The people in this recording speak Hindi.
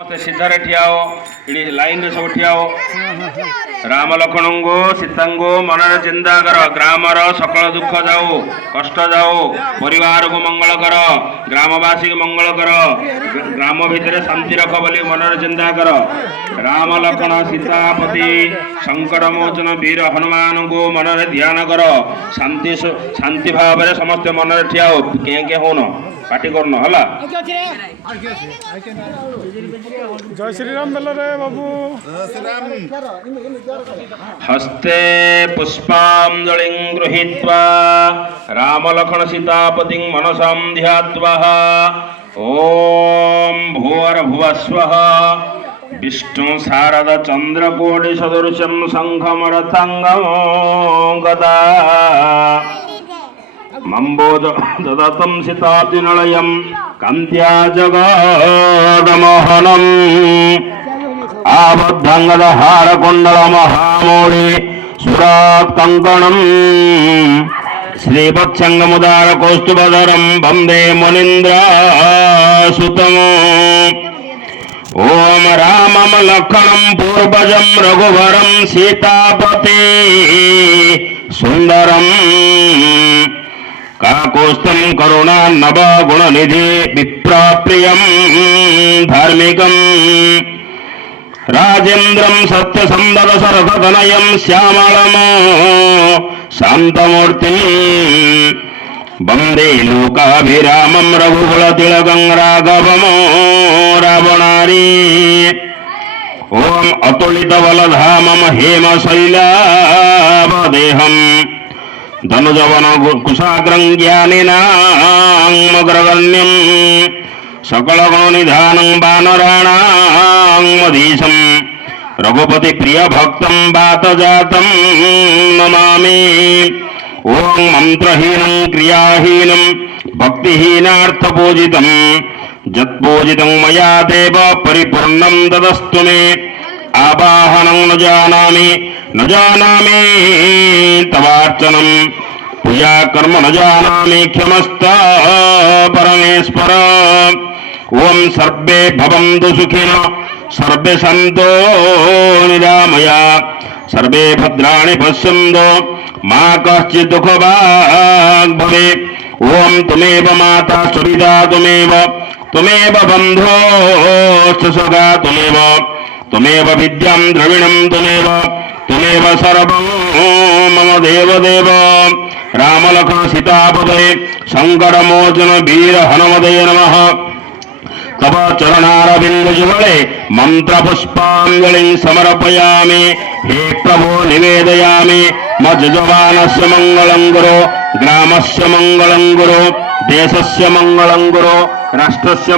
सीधारे ठियाओ इडी लाइन रे सब ठियाओ राम लक्ष्मण को सीता को मन चिंता कर ग्रामर सकल दुख जाओ कष्ट जाओ परिवार को मंगल कर ग्रामवासी को मंगल कर ग्राम भितर शांति रख बोली मन चिंता कर राम लक्ष्मण सीतापति संकट मोचन वीर हनुमान को मन ध्यान कर शांति शांति भाव में समस्त मन ठियाओ के होन पार्टी करना हला जय श्री राम बेल रे बाबू हस्ते पुष्पांजलिं गृहीत्वा राम लक्ष्मण सीतापतिं मनसां ध्यात्वा ओम भूर्भुवस्वः विष्णु शारद चंद्रकोटि सदृशं शंखमरथंगं गदा मंबोध ददतं सीतातिनिलयं कान्त्या जगदमोहनम् आबद्धंगदहारकुण्डल महामौळि सुरात्कङ्कणम् श्रीवत्सङ्गमुदार कौस्तुभधरं वन्दे मुनीन्द्रसुतम् ओम रामं लक्ष्मणं पूर्वजं रघुवरं सीतापते सुन्दरम् काकोस्तं करुणा नव गुणनिधि विप्राप्रियं धार्मिकम् राजेन्द्रं सत्यसंदत सरथतनयं श्यामलम् शान्तमूर्तिं वन्दे लोकाभिरामं रघुकुलतिलकं राघवं रावणारी ओम अतुलितबलधामं हेमशैलावदेहम् धनुजवन कुशाग्रं ज्ञानिनामग्रगण्यं सकलगुणनिधानं वानराणां मधीशं रघुपति प्रियभक्तं वातजातं नमामि ओं मंत्रहीनं क्रियाहीनं भक्तिहीनार्थपूजितं यत्पूजितं मया देव परिपूर्णं ददस्तु मे आवाहनं न जानामि तवार्चनं पूजा कर्म न जानामि क्षमस्ता परमेश्वर ओम सर्वे भवन्तु सुखिनः सर्वे सन्तु निरामया सर्वे भद्राणि पश्यन्तु मा कश्चित् दुःखभाग् भवेत् ओम त्वमेव माता सुविदा त्वमेव बन्धोश्च सखा त्वमेव विद्यां द्रविणं त्वमेव सर्वं मम देवदेव राम लक्ष्मण सीतापते संकटमोचन वीर हनुमते नमः तव चरणारविन्दयुगले मन्त्रपुष्पाञ्जलिं समर्पयामि हे प्रभो निवेदयामि मज्जवानस्य मङ्गलं गुरु ग्रामस्य मङ्गलं गुरु देशस्य मङ्गलं गुरु राष्ट्रस्य